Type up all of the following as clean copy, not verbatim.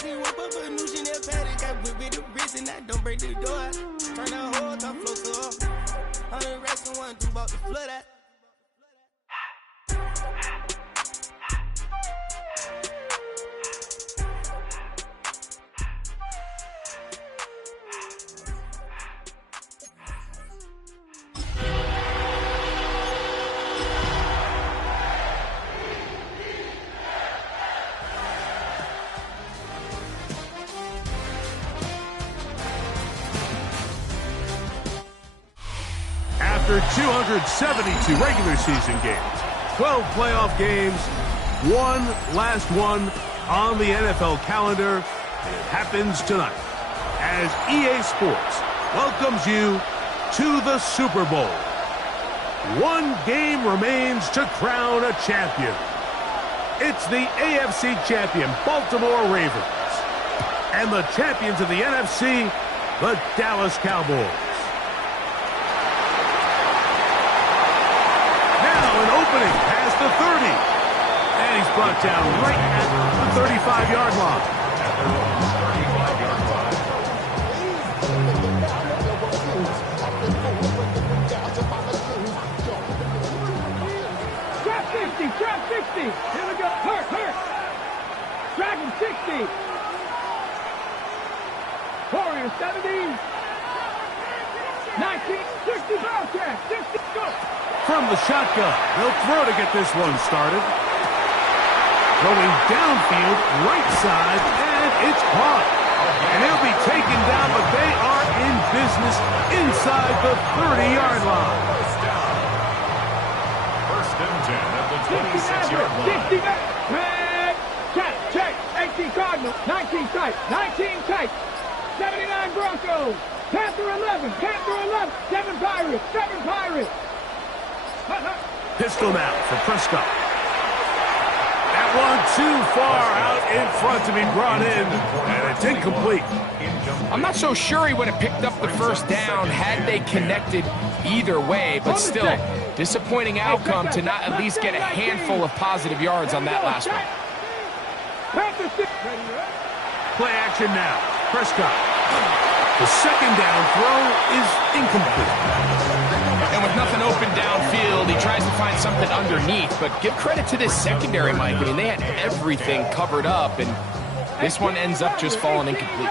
see whip up a new Chanel paddock. Got whip with the wrist and I don't break the door. Turn the whole top floor to up. 100 racks and one, two about to flood out. After 272 regular season games, 12 playoff games, one last one on the NFL calendar, and it happens tonight as EA Sports welcomes you to the Super Bowl. One game remains to crown a champion. It's the AFC champion Baltimore Ravens and the champions of the NFC, the Dallas Cowboys. Opening past the 30. And he's brought down right at the 35-yard line. Trap 60, trap 60. Here we go. Hurt. Dragon 60. Warrior 70. 19, 60, Bobcat, 60, go. From the shotgun, they'll throw to get this one started. Going downfield, right side, and it's caught. And he'll be taken down, but they are in business inside the 30-yard line. First and 10 at the 26-yard line. 50, check, 18 Cardinals, 19 tight, 79 Broncos, Panther 11, 7 Pirates. Pistol now for Prescott. That one too far out in front to be brought in, and it's incomplete. I'm not so sure he would have picked up the first down had they connected either way, but still, disappointing outcome to not at least get a handful of positive yards on that last one. Play action now. Prescott. The second down throw is incomplete. And with nothing open downfield, he tries to find something underneath. But give credit to this secondary, Mike. I mean, they had everything covered up, and this one ends up just falling incomplete.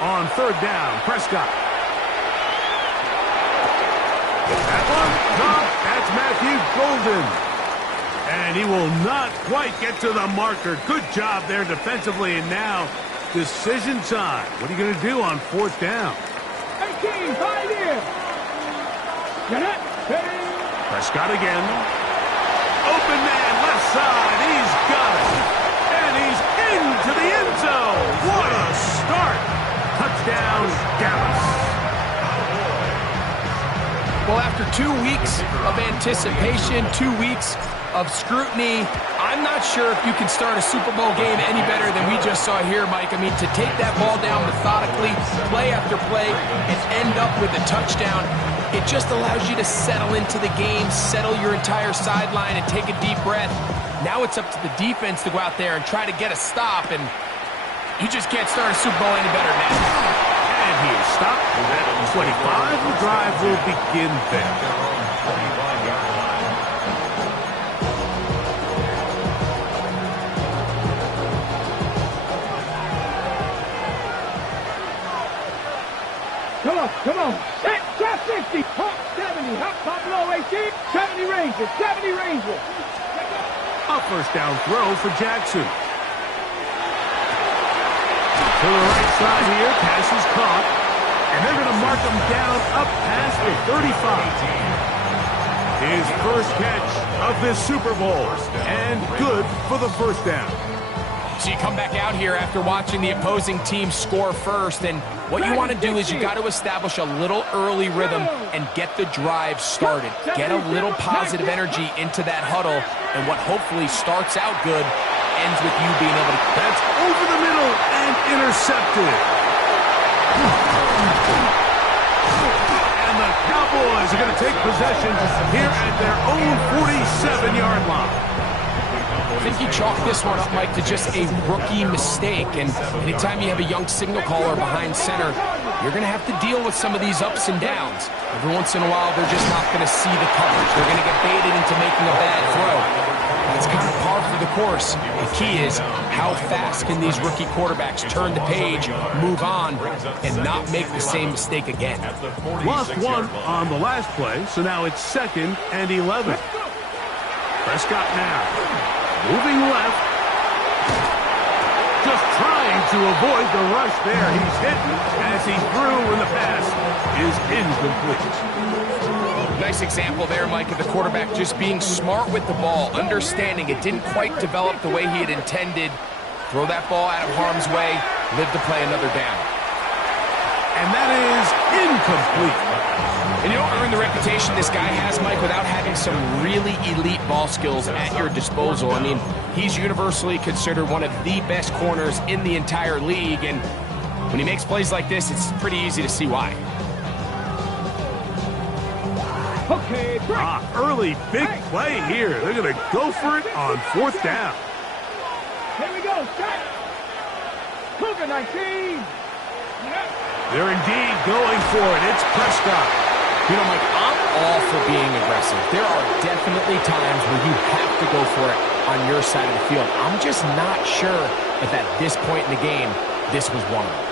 On third down, Prescott. That one, that's Matthew Golden. And he will not quite get to the marker. Good job there defensively, and now decision time. What are you going to do on fourth down? 18, 5 years. Prescott again. Open man, left side. He's got it. And he's into the end zone. What a start. Touchdown, Dallas. Well, after 2 weeks of anticipation, 2 weeks of scrutiny, I'm not sure if you can start a Super Bowl game any better than we just saw here, Mike. I mean, to take that ball down methodically, play after play, and end up with a touchdown, it just allows you to settle into the game, settle your entire sideline, and take a deep breath. Now it's up to the defense to go out there and try to get a stop, and you just can't start a Super Bowl any better than that. And he is stopped at 25. The drive will begin there. Come on. Trap 60. Hawk 70. Hawk Buffalo 18. 70 Rangers. A first down throw for Jackson. To the right side here. Pass is caught. And they're going to mark him down up past the 35. His first catch of this Super Bowl. And good for the first down. So you come back out here after watching the opposing team score first, and what you want to do is you got to establish a little early rhythm and get the drive started. Get a little positive energy into that huddle, and what hopefully starts out good ends with you being able to... That's over the middle and intercepted. And the Cowboys are going to take possession here at their own 47-yard line. I think you chalk this one up, Mike, to just a rookie mistake. And anytime you have a young signal caller behind center, you're going to have to deal with some of these ups and downs. Every once in a while, they're just not going to see the coverage. They're going to get baited into making a bad throw. That's kind of par for the course. The key is how fast can these rookie quarterbacks turn the page, move on, and not make the same mistake again. Lost one on the last play, so now it's 2nd and 11. Prescott now moving left. Just trying to avoid the rush there. He's hit as he threw, and the pass is incomplete. Nice example there, Mike, of the quarterback just being smart with the ball, understanding it didn't quite develop the way he had intended. Throw that ball out of harm's way, live to play another down. And that is incomplete. And you don't earn the reputation this guy has, Mike, without having some really elite ball skills at your disposal. I mean, he's universally considered one of the best corners in the entire league, and when he makes plays like this, it's pretty easy to see why. Okay, Early big play here. They're going to go for it on 4th down. Here we go, set. Cougar 19. They're indeed going for it. It's Prescott. You know, Mike, I'm all for being aggressive. There are definitely times where you have to go for it on your side of the field. I'm just not sure if at this point in the game, this was one of them.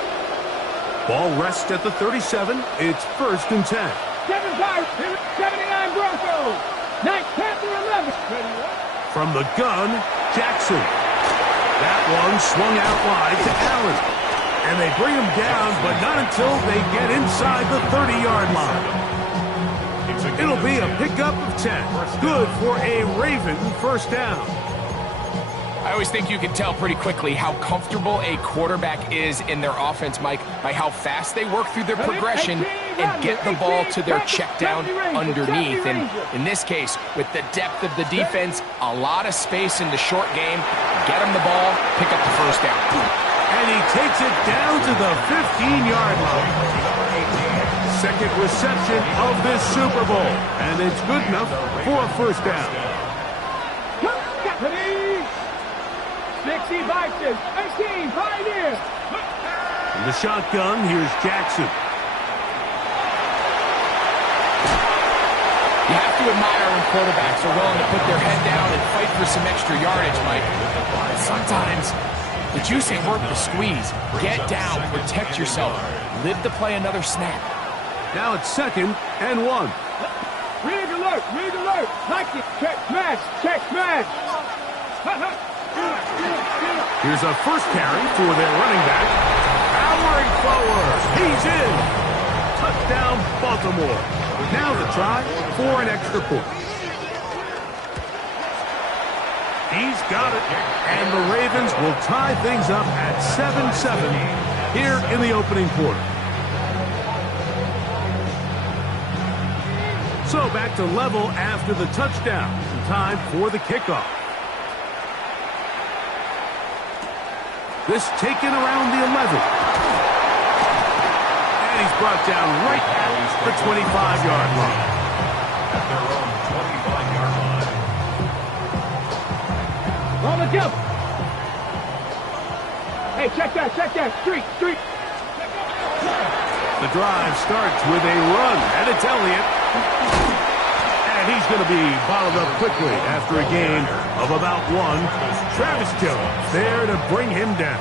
Ball rests at the 37. It's 1st and 10. 79 Broncos. 9th Panther 11. From the gun, Jackson. That one swung out wide to Allen. And they bring him down, but not until they get inside the 30-yard line. It'll be a pickup of 10. Good for a Raven 1st down. I always think you can tell pretty quickly how comfortable a quarterback is in their offense, Mike, by how fast they work through their progression and get the ball to their check down underneath. And in this case, with the depth of the defense, a lot of space in the short game, get them the ball, pick up the 1st down. And he takes it down to the 15-yard line. 2nd reception of this Super Bowl, and it's good enough for a 1st down. 65, 18, Pioneer. In the shotgun, here's Jackson. You have to admire when quarterbacks are willing to put their head down and fight for some extra yardage, Mike. But sometimes the juice ain't worth the squeeze. Get down, protect yourself, live to play another snap. Now it's 2nd and 1. Rig alert, Nike, check smash. Here's a 1st carry for their running back. Powering forward. He's in. Touchdown, Baltimore. Now the try for an extra point. He's got it. And the Ravens will tie things up at 7-7 here in the opening quarter. So back to level after the touchdown. Time for the kickoff. This taken around the 11. And he's brought down right at the 25-yard line. At their own 25-yard line. On the jump. Hey, check that. Street. The drive starts with a run, and it's Elliott. And he's going to be bottled up quickly after a gain of about 1. Travis Jones there to bring him down.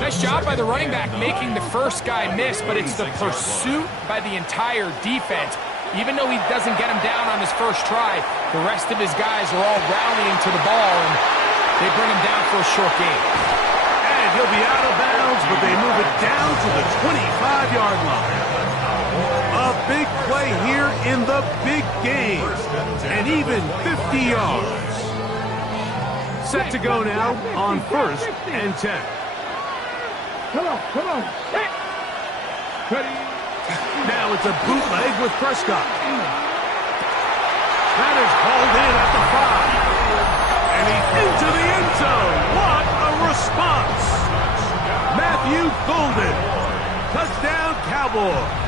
Nice job by the running back making the first guy miss, but it's the pursuit by the entire defense. Even though he doesn't get him down on his first try, the rest of his guys are all rallying to the ball, and they bring him down for a short gain. And he'll be out of bounds, but they move it down to the 25-yard line. A big play here in the big game. And even 50 yards. Set to go now on 1st and 10. Come on. Now it's a bootleg with Prescott. That is hauled in at the 5. And he's into the end zone. What a response. Matthew Golden. Touchdown, Cowboys.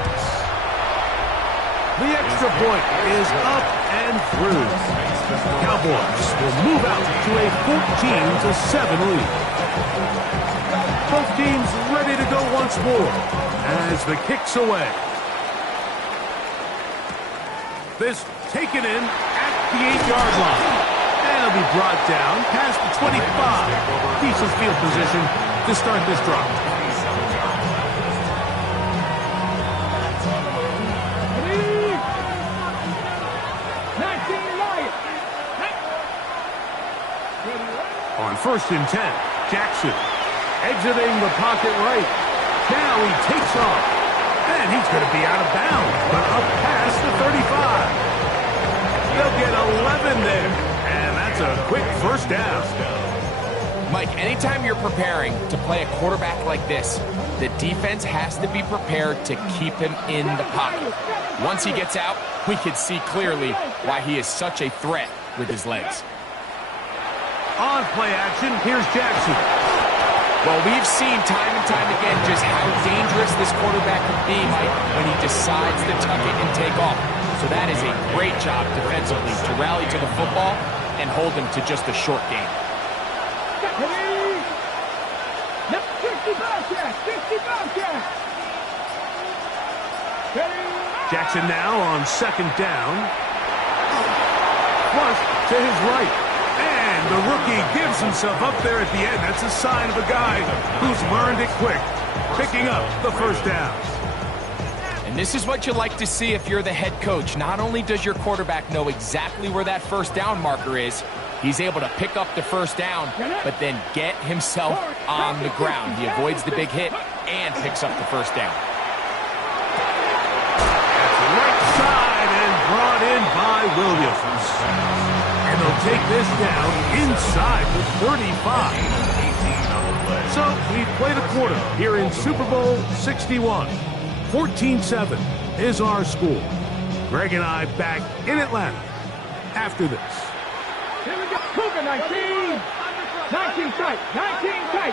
The extra point is up and through. Cowboys will move out to a 14-7 lead. Both teams ready to go once more as the kick's away. This taken in at the 8-yard line. And it'll be brought down past the 25. Decent field position to start this drive. On 1st and 10, Jackson exiting the pocket right. Now he takes off. And he's going to be out of bounds, but up past the 35. They'll get 11 there. And that's a quick first down. Mike, anytime you're preparing to play a quarterback like this, the defense has to be prepared to keep him in the pocket. Once he gets out, we can see clearly why he is such a threat with his legs. On play action, here's Jackson. Well, we've seen time and time again just how dangerous this quarterback can be, Mike, when he decides to tuck it and take off. So that is a great job defensively to rally to the football and hold him to just a short game. Jackson now on 2nd down. Flush to his right. And the rookie gives himself up there at the end. That's a sign of a guy who's learned it quick, picking up the first down. And this is what you like to see if you're the head coach. Not only does your quarterback know exactly where that first down marker is, he's able to pick up the first down, but then get himself on the ground. He avoids the big hit and picks up the first down. That's right side and brought in by Williams. And they'll take this down inside the 35. So we played a quarter here in Super Bowl 61. 14-7 is our score. Greg and I back in Atlanta after this. Here we go. Cougar 19. 19 tight. 19 tight.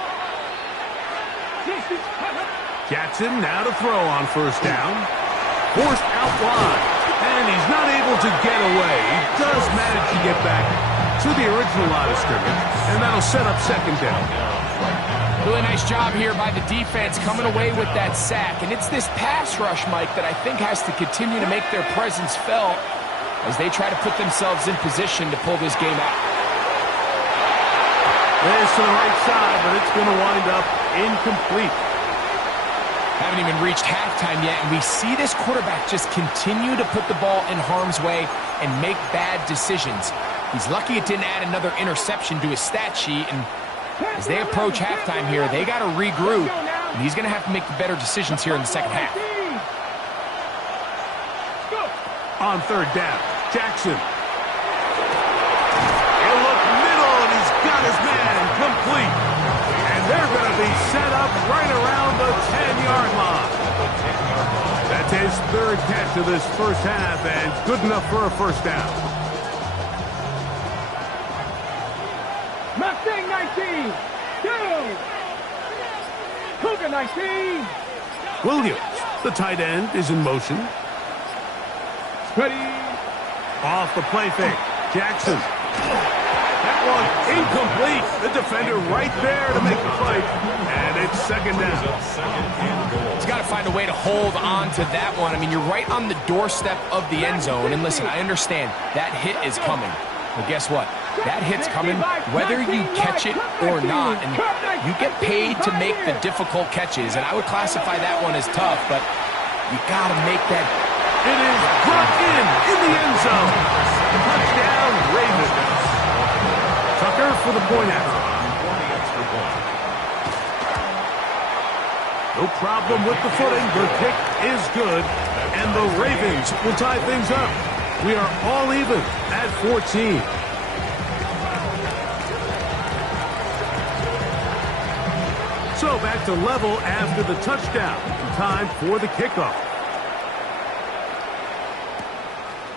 Jackson now to throw on 1st down. Forced out wide. And he's not able to get away. He does manage to get back to the original line of scrimmage, and that'll set up 2nd down. Really nice job here by the defense coming away with that sack. And it's this pass rush, Mike, that I think has to continue to make their presence felt as they try to put themselves in position to pull this game out. This to the right side, but it's going to wind up incomplete. Haven't even reached halftime yet, and we see this quarterback just continue to put the ball in harm's way and make bad decisions. He's lucky it didn't add another interception to his stat sheet, and as they approach halftime here, they got to regroup, and he's going to have to make the better decisions here in the second half. On 3rd down, Jackson. He'll look middle, and he's got his man complete. And they're going to be set up right around the 10-yard line. That's his 3rd catch of this first half, and good enough for a first down. Mustang 19. Go. Cougar 19. Williams, the tight end, is in motion. Ready. Off the play fake. Jackson. That one incomplete. The defender right there to make the fight. And it's 2nd down. He's got to find a way to hold on to that one. I mean, you're right on the doorstep of the end zone. And listen, I understand that hit is coming. But guess what? That hit's coming whether you catch it or not. And you get paid to make the difficult catches. And I would classify that one as tough, but you got to make that. It is brought in the end zone. Touchdown, Ravens. Tucker for the point after. No problem with the footing. The kick is good, and the Ravens will tie things up. We are all even at 14. So back to level after the touchdown. Time for the kickoff.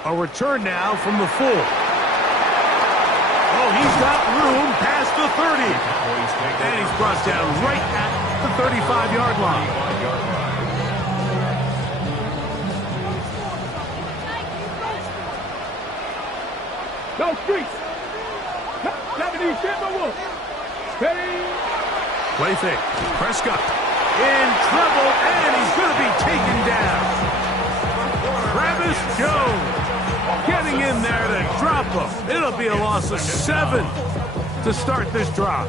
A return now from the 4. Oh, he's got room past the 30. And he's brought down right at the 35-yard line. Go street. 70 Timberwolves. Steady. Play fake. Prescott in trouble, and he's going to be taken down. Travis Jones getting in there to drop him. It'll be a loss of 7 to start this drive.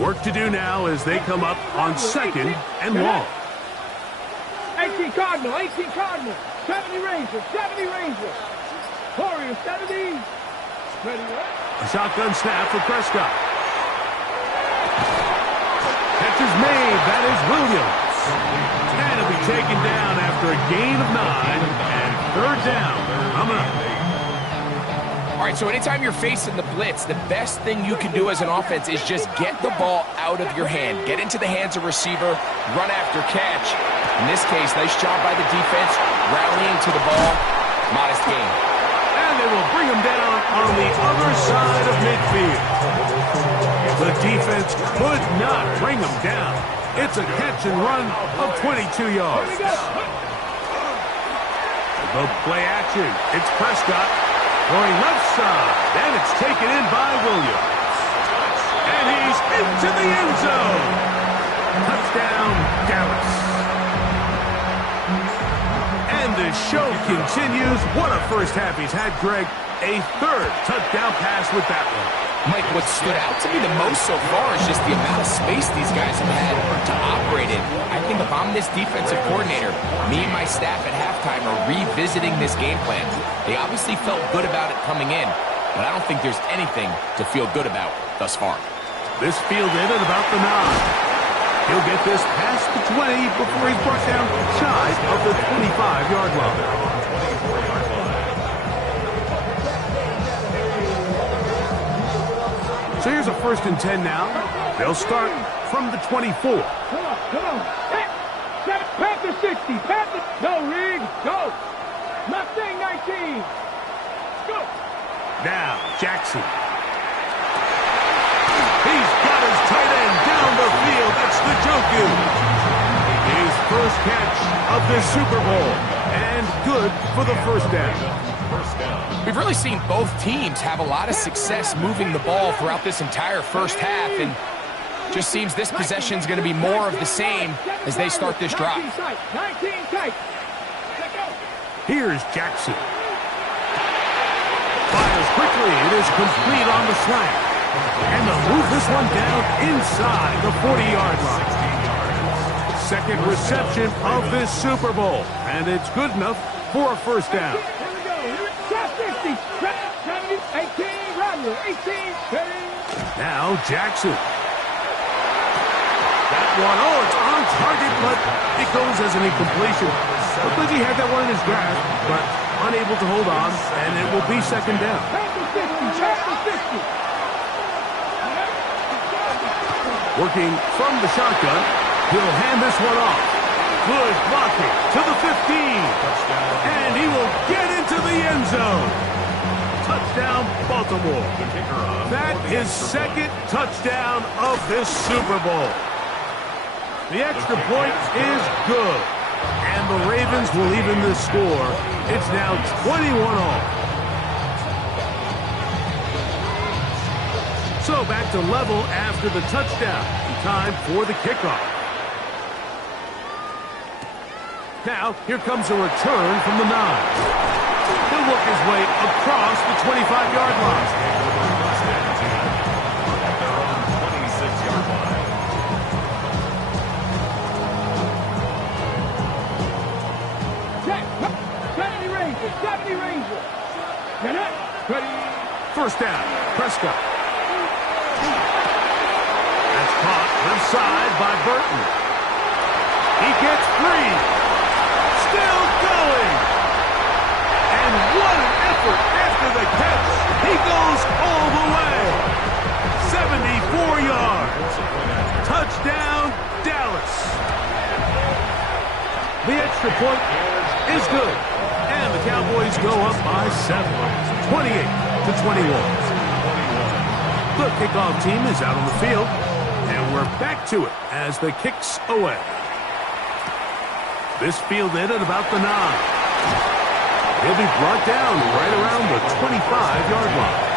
Work to do now as they come up on 2nd and long. 18 Cardinal, 18 Cardinal. 70 Rangers, 70 Rangers. Warriors, 70. Ready, A shotgun snap for Prescott. Catch is made. That is Williams. And it'll be taken down after a gain of 9 and 3rd down. Coming up. All right, so anytime you're facing the blitz, the best thing you can do as an offense is just get the ball out of your hand. Get into the hands of receiver, run after catch. In this case, nice job by the defense, rallying to the ball. Modest gain. And they will bring him down on the other side of midfield. The defense could not bring him down. It's a catch and run of 22 yards. The play action. It's Prescott going left side. And it's taken in by Williams. And he's into the end zone. Touchdown, Dallas. And the show continues. What a first half he's had, Greg. A 3rd touchdown pass with that one. Mike, what stood out to me the most so far is just the amount of space these guys have had to operate in. I think if I'm this defensive coordinator, me and my staff at halftime are revisiting this game plan. They obviously felt good about it coming in, but I don't think there's anything to feel good about thus far. This fielded at about the 9. He'll get this past the 20 before he's brought down shy of the 25-yard line. So here's a 1st and 10 now. They'll start from the 24. Come on. Hey, Panther 60. Panther. No, Rig. Go. Mustang 19. Go. Now, Jackson. He's got his tight end down the field. That's the Njoku. His first catch of this Super Bowl. And good for the 1st down. We've really seen both teams have a lot of success moving the ball throughout this entire first half, and just seems this possession is going to be more of the same as they start this drive. 19 tight. Here's Jackson. Fires quickly. It is complete on the slant. And they'll move this one down inside the 40-yard line. 2nd reception of this Super Bowl, and it's good enough for a 1st down. 60, 70, 18, Rodney, 18, 30. Now Jackson. That one, it's on target, but it goes as an incompletion. Looks like he had that one in his grasp, but unable to hold on, and it will be 2nd down. Working from the shotgun, he'll hand this one off. Good blocking to the 15. And he will get into the end zone. Touchdown, Baltimore. That is 2nd touchdown of this Super Bowl. The extra point is good. And the Ravens will even the score. It's now 21-all. So back to level after the touchdown. Time for the kickoff. Now, here comes a return from the 9. He'll work his way across the 25-yard line. Rangers, 70 Rangers. Get it? Ready? 1st down, Prescott. That's caught left side by Burton. He gets free. Still going. And what an effort after the catch. He goes all the way. 74 yards. Touchdown, Dallas. The extra point is good. And the Cowboys go up by 7. 28-21. The kickoff team is out on the field. And we're back to it as the kick's away. This fielded at about the 9. He'll be brought down right around the 25-yard line.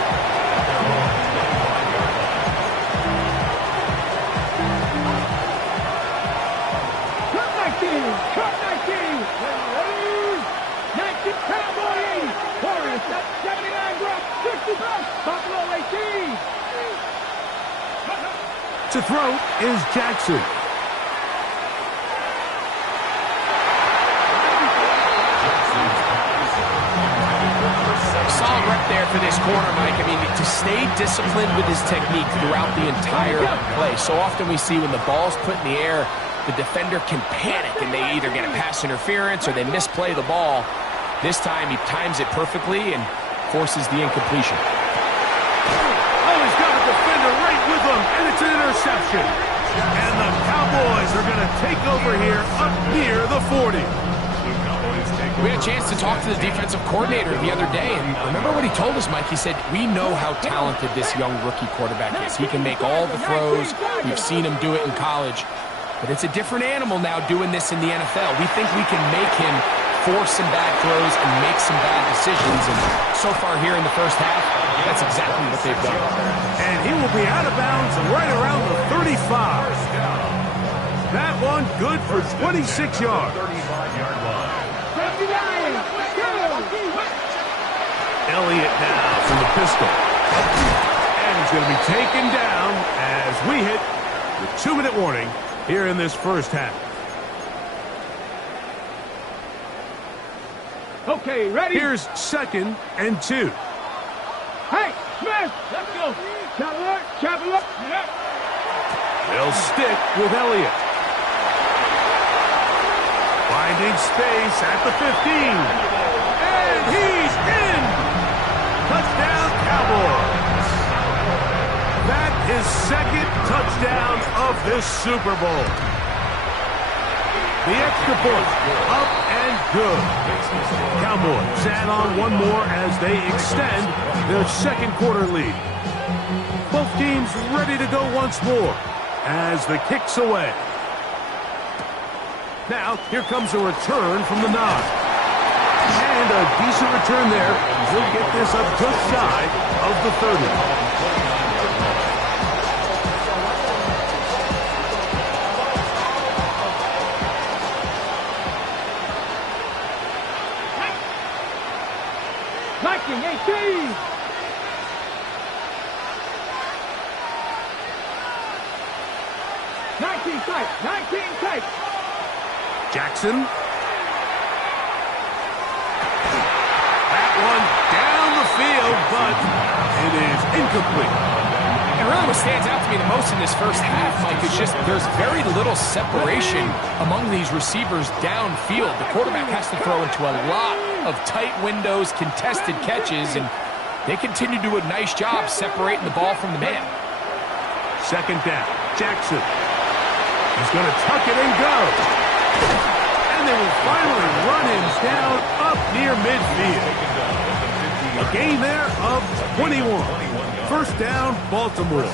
To throw is Jackson. Solid rep there for this corner, Mike. I mean, to stay disciplined with his technique throughout the entire play. So often we see when the ball's put in the air, the defender can panic and they either get a pass interference or they misplay the ball. This time he times it perfectly and forces the incompletion. Oh, he's got a defender right with him, and it's an interception. And the Cowboys are going to take over here up near the 40. We had a chance to talk to the defensive coordinator the other day, and remember what he told us, Mike? He said, we know how talented this young rookie quarterback is. He can make all the throws. We've seen him do it in college. But it's a different animal now doing this in the NFL. We think we can make him force some bad throws and make some bad decisions. And so far here in the first half, that's exactly what they've done. And he will be out of bounds right around the 35. That one good for 26 yards. Elliott now from the pistol. And he's going to be taken down as we hit the 2-minute warning here in this first half. Okay, ready? Here's 2nd and 2. Hey, Smith, let's go. Travel up. They'll stick with Elliott. Finding space at the 15. And he's in! Touchdown, Cowboys. That is 2nd touchdown of this Super Bowl. The extra point, up and good. Cowboys add on one more as they extend their 2nd quarter lead. Both teams ready to go once more as the kick's away. Now, here comes a return from the 9. And a decent return there. He'll get this up just shy of the 30. Viking 18. 19 tight. 19 tight. Jackson. That one down the field, but it is incomplete. And really what stands out to me the most in this first half, Mike, is just there's very little separation among these receivers downfield. The quarterback has to throw into a lot of tight windows, contested catches, and they continue to do a nice job separating the ball from the man. 2nd down. Jackson. He's going to tuck it and go. And they will finally run him down up near midfield. A gain there of 21. 1st down, Baltimore.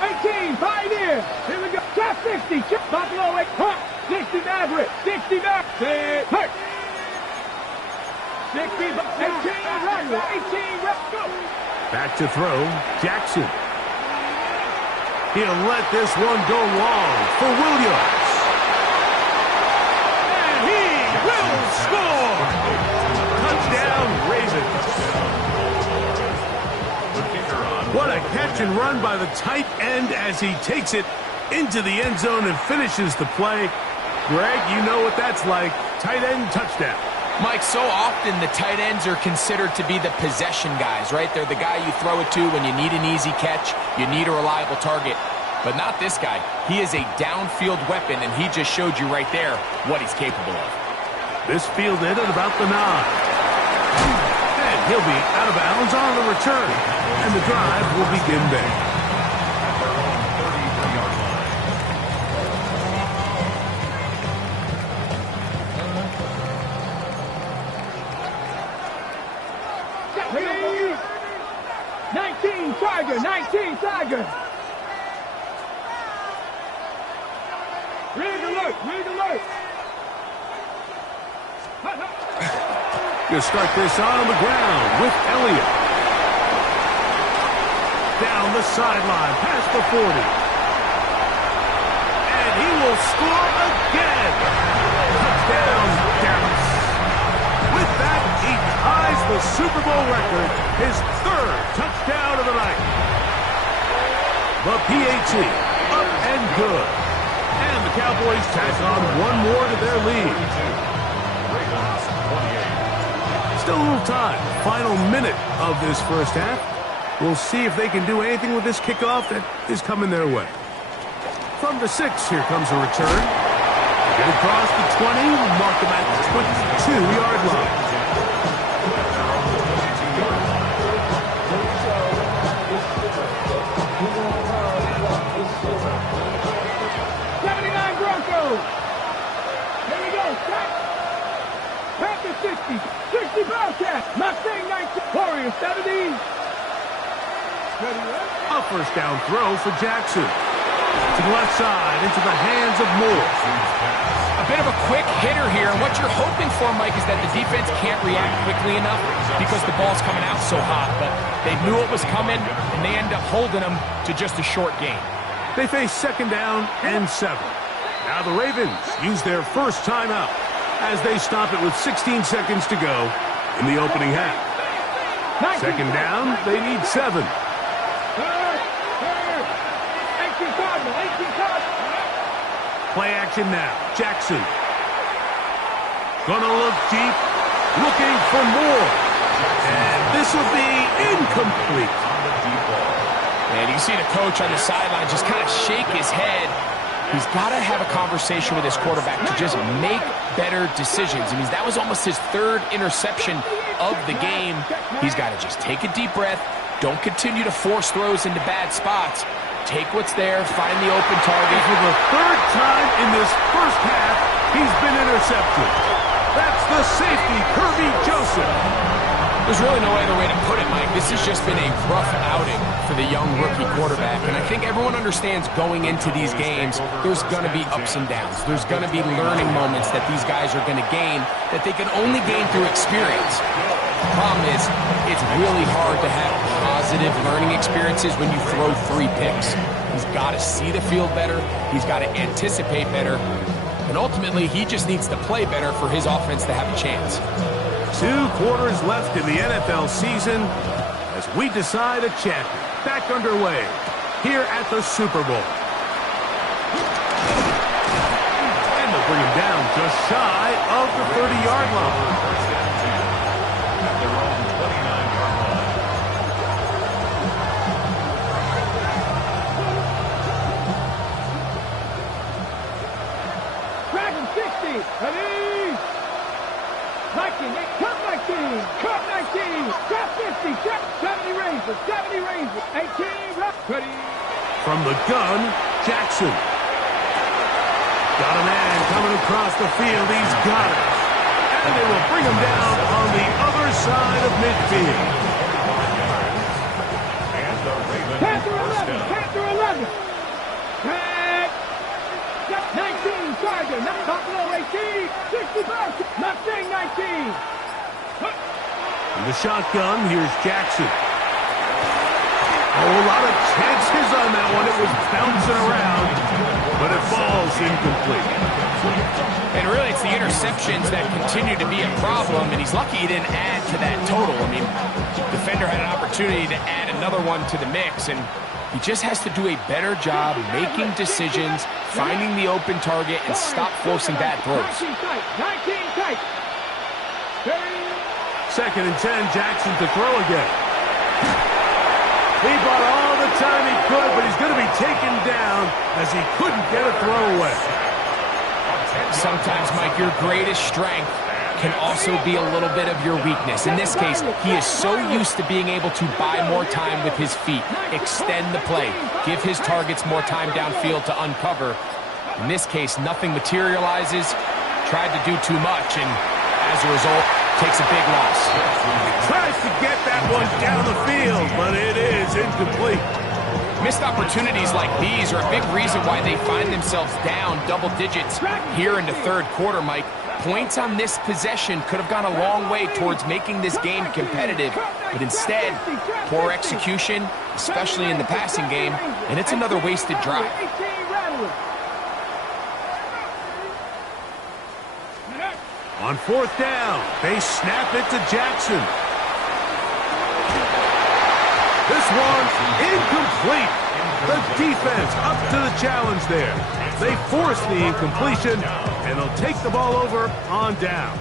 18, Pioneer. Here we go. Top 60. Buffalo 8. 60 Maverick. 60 Maverick. 60. 18 run. 18 run. Go. Back to throw. Jackson. He'll let this one go long for Williams. And he will score! Touchdown, Ravens. What a catch and run by the tight end as he takes it into the end zone and finishes the play. Greg, you know what that's like. Tight end touchdown. Mike, so often the tight ends are considered to be the possession guys, right? They're the guy you throw it to when you need an easy catch, you need a reliable target. But not this guy. He is a downfield weapon, and he just showed you right there what he's capable of. This fielded at about the 9. And he'll be out of bounds on the return. And the drive will begin there. Tiger, 19 Tiger. Rig alert, rig alert. You'll start this on the ground with Elliott. Down the sideline, past the 40. And he will score again. Touchdown, Dallas. With that, he ties the Super Bowl record, his 3rd touchdown of the night. The PAT, up and good. And the Cowboys tack on one more to their lead. Still a little time. Final minute of this first half. We'll see if they can do anything with this kickoff that is coming their way. From the 6, here comes a return. Get across the 20, mark them at the 22-yard line. Here we go, set. Packers 60, 60 Bobcats, Mustang 19, Warriors 70. A first down throw for Jackson. To the left side, into the hands of Moore. A bit of a quick hitter here, and what you're hoping for, Mike, is that the defense can't react quickly enough because the ball's coming out so hot, but they knew it was coming, and they end up holding them to just a short gain. They face second down and 7. Now the Ravens use their first timeout as they stop it with 16 seconds to go in the opening half. Second down, they need 7. Play action now. Jackson. Gonna look deep, looking for more. And this will be incomplete. And you can see the coach on the sideline just kind of shake his head. He's got to have a conversation with his quarterback to just make better decisions. I mean, that was almost his 3rd interception of the game. He's got to just take a deep breath. Don't continue to force throws into bad spots. Take what's there, find the open target. For the 3rd time in this first half, he's been intercepted. That's the safety, Kirby Joseph. There's really no other way to put it, Mike. This has just been a rough outing for the young rookie quarterback. And I think everyone understands going into these games, there's going to be ups and downs. There's going to be learning moments that these guys are going to gain that they can only gain through experience. The problem is, it's really hard to have positive learning experiences when you throw 3 picks. He's got to see the field better. He's got to anticipate better. And ultimately, he just needs to play better for his offense to have a chance. 2 quarters left in the NFL season as we decide a champion. Back underway here at the Super Bowl. And they'll bring him down just shy of the 30-yard line. Dragon 60, ready? 19, cut 19, cut 19, cut 50, cut 70 Rangers, 70 Rangers, 18, ready? From the gun, Jackson. Got a man coming across the field. He's got it. And they will bring him down on the other side of midfield. Panther 11, Panther 11. Tag. 19, Charger, Buffalo 18, 65, Mustang 19. In the shotgun, here's Jackson. Oh, a lot of chances on that one. It was bouncing around, but it falls incomplete. And really, it's the interceptions that continue to be a problem, and he's lucky he didn't add to that total. I mean, the defender had an opportunity to add another one to the mix, and he just has to do a better job making decisions, finding the open target, and stop forcing bad throws. 19 tight. 2nd and 10, Jackson to throw again. He bought all the time he could, but he's going to be taken down as he couldn't get a throw away. Sometimes, Mike, your greatest strength can also be a little bit of your weakness. In this case, he is so used to being able to buy more time with his feet, extend the play, give his targets more time downfield to uncover. In this case, nothing materializes, tried to do too much, and as a result, takes a big loss. Tries to get that one down the field, but it is incomplete. Missed opportunities like these are a big reason why they find themselves down double digits here in the 3rd quarter, Mike. Points on this possession could have gone a long way towards making this game competitive, but instead, poor execution, especially in the passing game, and it's another wasted drive. On 4th down, they snap it to Jackson. This one incomplete. The defense up to the challenge there. They force the incompletion, and they'll take the ball over on downs.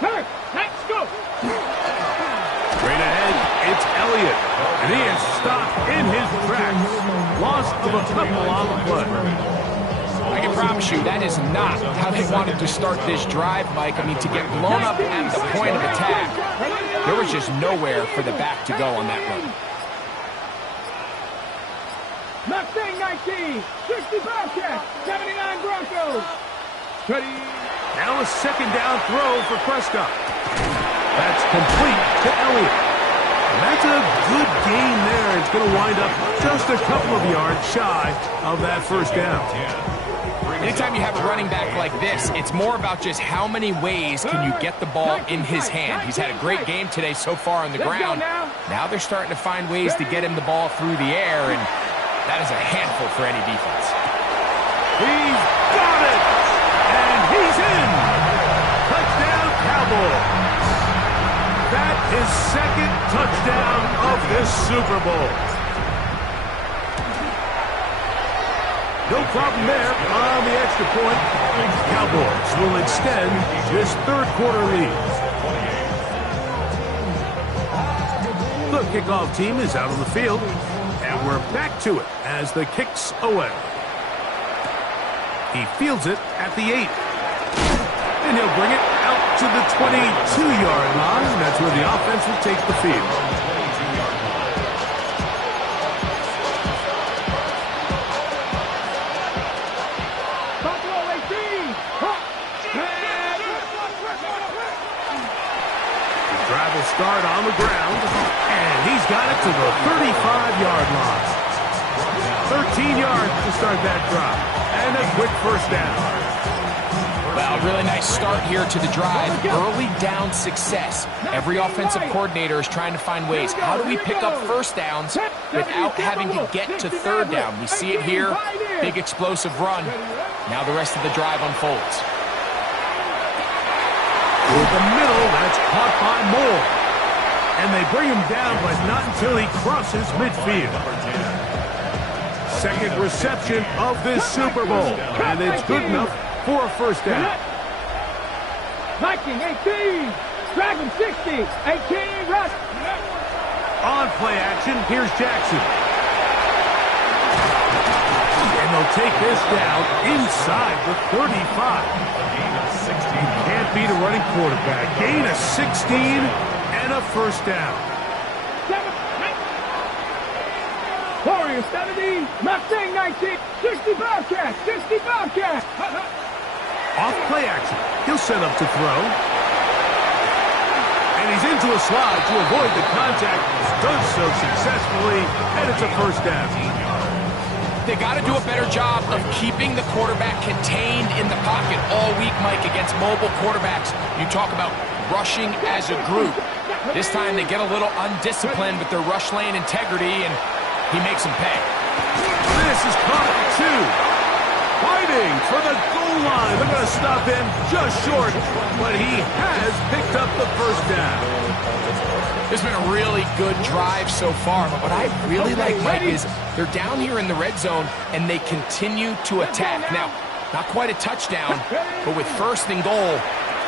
Hey, let's go. Straight ahead, it's Elliott, and he is stopped in his tracks. Loss of a couple on the play. I can promise you that is not how they wanted to start this drive, Mike. I mean, to get blown up at the point of attack, there was just nowhere for the back to go on that run. Mustang 19, 60 Bobcats, 79 Broncos. Ready. Now a second down throw for Prescott. That's complete to Elliott. And that's a good gain there. It's going to wind up just a couple of yards shy of that first down. Anytime you have a running back like this, it's more about just how many ways can you get the ball in his hand. He's had a great game today so far on the ground. Now they're starting to find ways to get him the ball through the air, and that is a handful for any defense. He's got it! And he's in! Touchdown, Cowboys! That is second touchdown of this Super Bowl. No problem there on the extra point. Cowboys will extend this third quarter lead. The kickoff team is out on the field, and we're back to it as the kick's away. He fields it at the 8. And he'll bring it out to the 22-yard line. That's where the offense will take the field. Drive will start on the ground, and he's got it to the 35-yard line. 13 yards to start that drive, and a quick first down. Well, really nice start here to the drive. Early down success. Every offensive coordinator is trying to find ways. How do we pick up first downs without having to get to third down? We see it here. Big explosive run. Now the rest of the drive unfolds. With the middle, that's caught by Moore. And they bring him down, but not until he crosses midfield. Second reception of this Super Bowl, and it's good enough for a first down. 19, 18, Dragon 60, 18, rush. On play action, here's Jackson. And they'll take this down inside the 35. Can't beat a running quarterback. Gain of 16 and a first down. Warriors 70, Mustang 19, 60 Bobcats, 60 Bobcats. Off play action. He'll set up to throw. And he's into a slide to avoid the contact. Does so successfully, and it's a first down. They got to do a better job of keeping the quarterback contained in the pocket all week, Mike, against mobile quarterbacks. You talk about rushing as a group. This time they get a little undisciplined with their rush lane integrity, and he makes them pay. This is caught two. Fighting for the goal line. They're going to stop him just short, but he has picked up the first down. It's been a really good drive so far, but what I really like, Mike, is they're down here in the red zone, and they continue to attack. Now, not quite a touchdown, but with first and goal,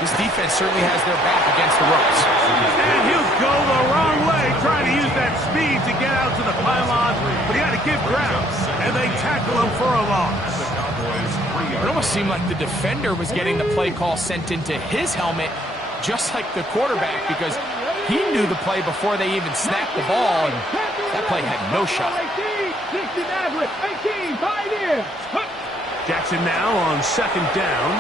this defense certainly has their back against the ropes. And he'll go the wrong way, trying to use that speed to get out to the pylon, but he had to give ground, and they tackle him for a loss. It almost seemed like the defender was getting the play call sent into his helmet, just like the quarterback, because he knew the play before they even snapped the ball, and that play had no shot. Jackson now on second down.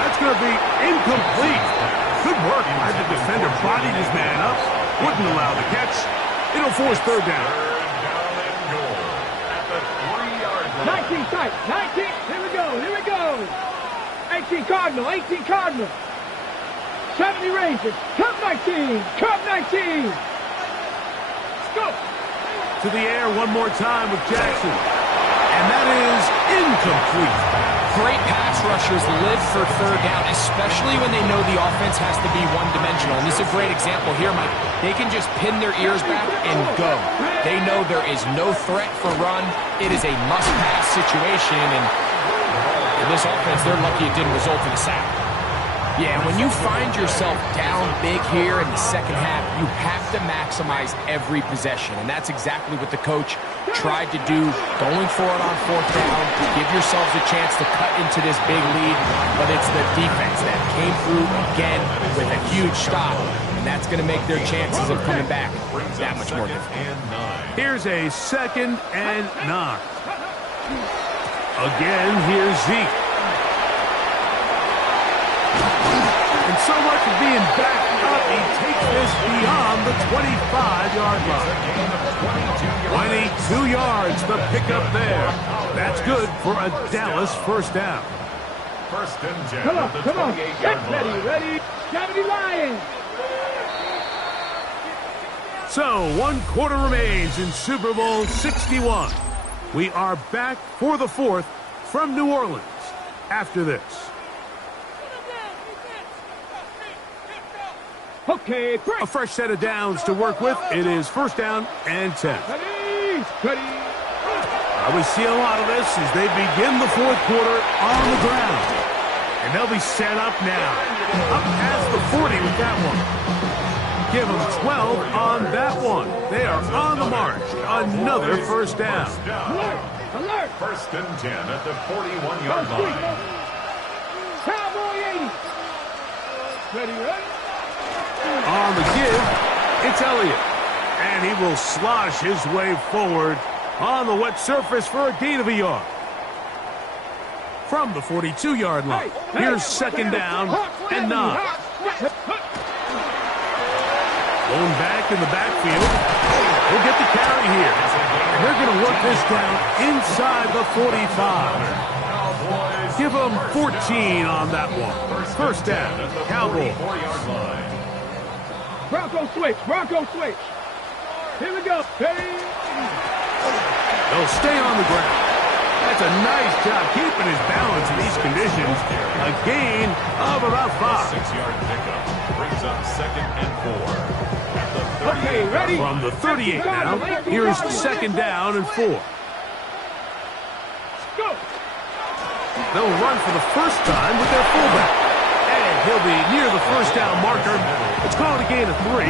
That's going to be incomplete. Good work by the defender. Bodied his man up. Wouldn't allow the catch. It'll force third down. 19 tight. 19. Here we go. Here we go. 18 Cardinal. 18 Cardinal. 70 Rangers. Cup 19. Cup 19. Let's go. To the air one more time with Jackson. And that is incomplete. Great pass rushers live for third down, especially when they know the offense has to be one-dimensional. And this is a great example here, Mike. They can just pin their ears back and go. They know there is no threat for run. It is a must-pass situation, and in this offense, they're lucky it didn't result in a sack. Yeah, when you find yourself down big here in the second half, you have to maximize every possession, and that's exactly what the coach tried to do, going for it on fourth down, to give yourselves a chance to cut into this big lead, but it's the defense that came through again with a huge stop, and that's going to make their chances of coming back that much more difficult. Here's a 2nd and 9. Again, here's Zeke. And so much of being backed up, he takes this beyond the 25-yard line. 22 yards, the pickup there. That's good for a Dallas first down. First and 10. Come on. Get ready. 70 Lions. So, 1 quarter remains in Super Bowl 61. We are back for the 4th from New Orleans after this. Okay, break. A fresh set of downs to work with. It is first down and 10. Ready. We see a lot of this as they begin the 4th quarter on the ground. And they'll be set up now. Up past the 40 with that one. Give them 12 on that one. They are on the march. Another first down. Alert. First and 10 at the 41-yard line. Cowboy 80. Ready. On the give, it's Elliott. And he will slosh his way forward on the wet surface for a gain of a yard. From the 42-yard line, here's 2nd down and 9. Going back in the backfield. He'll get the carry here. And they're going to work this down inside the 45. Give them 14 on that one. First down, Cowboys. Bronco switch. Here we go. They'll stay on the ground. That's a nice job keeping his balance in these conditions. A gain of about 5. 6-yard pickup brings up 2nd and 4. Okay, ready. From the 38 now, here's 2nd down and 4. Go. They'll run for the first time with their fullback. And he'll be near the first down marker. It's called a gain of 3,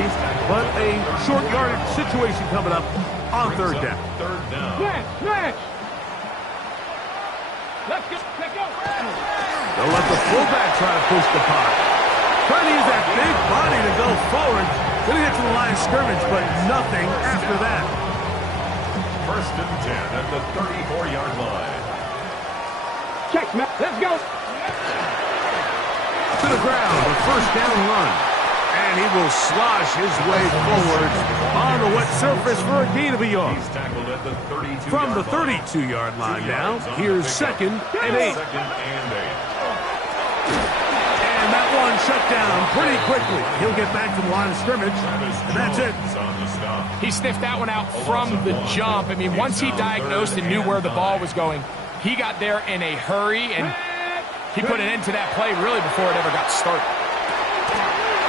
but a short yardage situation coming up on 3rd down. Smash. Let's go. They'll let the fullback try to push the pot. Trying to use that big body to go forward. Going to get to the line of scrimmage, but nothing after that. First and 10 at the 34-yard line. Check, Matt. Let's go. To the ground, a first down run. And he will slosh his way forward on the wet surface for a gain of a yard. He's tackled at the 32-yard From the 32-yard line now, here's 2nd and 8. And that one shut down pretty quickly. He'll get back to the line of scrimmage, and that's it. He sniffed that one out from the jump. I mean, once he diagnosed and knew where the ball was going, he got there in a hurry, and he put an end to that play really before it ever got started.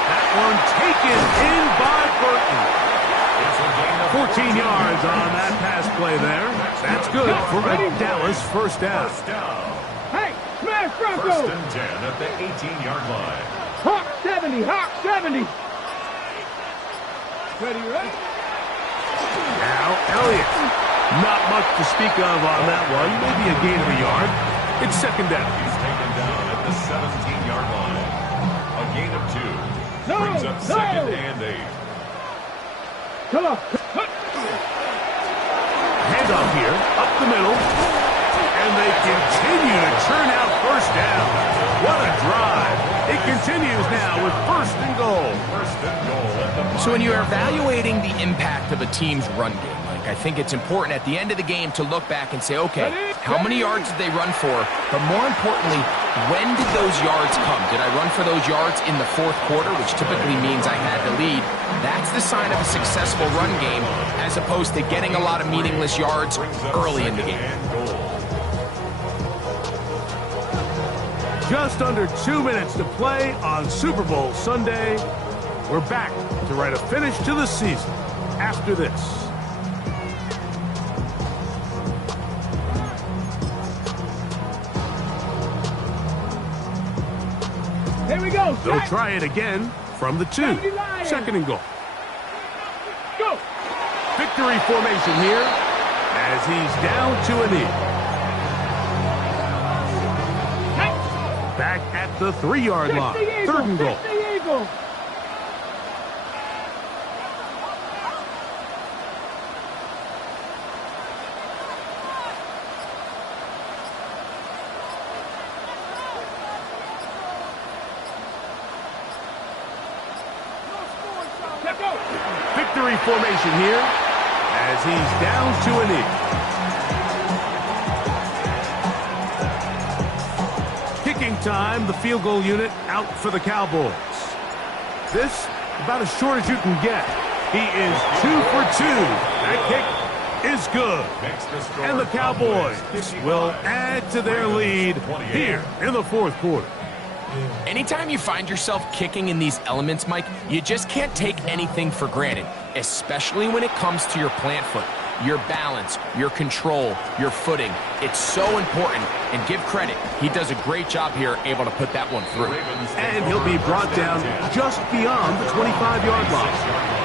That one taken in by Burton. 14 yards on that pass play there. That's good for a Dallas first down. Hey, smash Bronco. First and 10 at the 18-yard line. Hawk 70. Ready. Now Elliott. Not much to speak of on that one. Maybe a gain of a yard. It's 2nd down. He's taken down at the 17-yard line. A gain of 2. Brings up 2nd and 8. Come on. Handoff here, up the middle. And they continue to churn out first down. What a drive. It continues now with 1st and goal. So when you're evaluating the impact of a team's run game, Mike, I think it's important at the end of the game to look back and say, okay, how many yards did they run for? But more importantly, when did those yards come? Did I run for those yards in the 4th quarter, which typically means I had the lead? That's the sign of a successful run game, as opposed to getting a lot of meaningless yards early in the game. Just under 2 minutes to play on Super Bowl Sunday. We're back to write a finish to the season after this. Here we go. They'll try it again from the 2. Second and goal. Go. Victory formation here as he's down to a knee. Back at the 3-yard line. Third and goal. Victory formation here as he's down to a knee. Kicking time, the field goal unit out for the Cowboys. This about as short as you can get. He is 2 for 2. That kick is good. And the Cowboys will add to their lead here in the fourth quarter. Anytime you find yourself kicking in these elements, Mike, you just can't take anything for granted, especially when it comes to your plant foot, your balance, your control, your footing. It's so important, and give credit. He does a great job here, able to put that one through. And he'll be brought down just beyond the 25-yard line.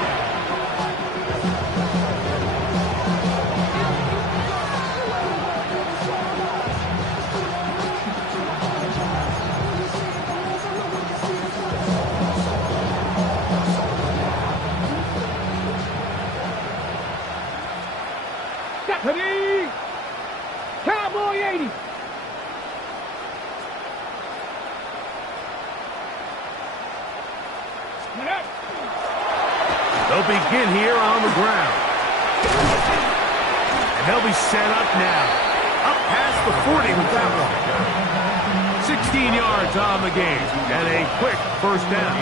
Ready? Cowboy 80. They'll begin here on the ground. And they'll be set up now. Up past the 40 with that one. 16 yards on the game. And a quick first down.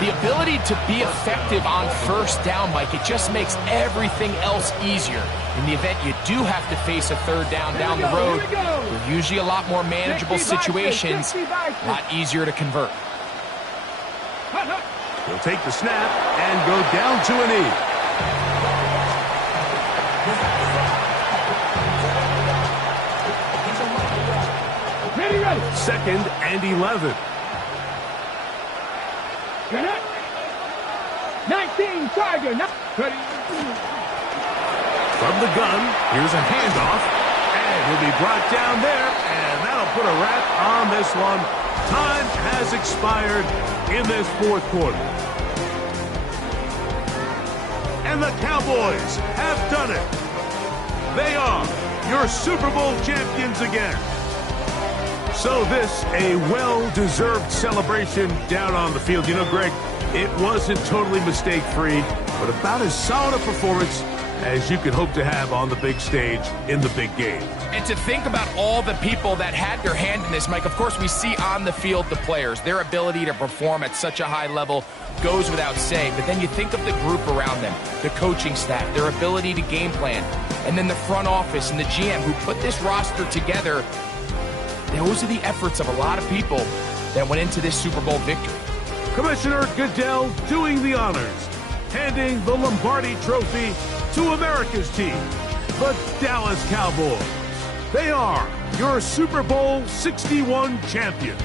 The ability to be effective on first down, Mike, it just makes everything else easier. In the event you do have to face a third down down the road, they're usually a lot more manageable situations, a lot easier to convert. He'll take the snap and go down to a knee. Ready. Second and 11. 19 Tiger. Ready. From the gun, here's a handoff, and he'll be brought down there, and that'll put a wrap on this one. Time has expired in this fourth quarter. And the Cowboys have done it. They are your Super Bowl champions again. So this, a well-deserved celebration down on the field. You know, Greg, it wasn't totally mistake-free, but about as solid a performance as you could hope to have on the big stage in the big game. And to think about all the people that had their hand in this, Mike, of course we see on the field the players, their ability to perform at such a high level goes without saying, but then you think of the group around them, the coaching staff, their ability to game plan, and then the front office and the GM who put this roster together. Those are the efforts of a lot of people that went into this Super Bowl victory. Commissioner Goodell doing the honors, handing the Lombardi Trophy to America's team, the Dallas Cowboys. They are your Super Bowl 61 champions.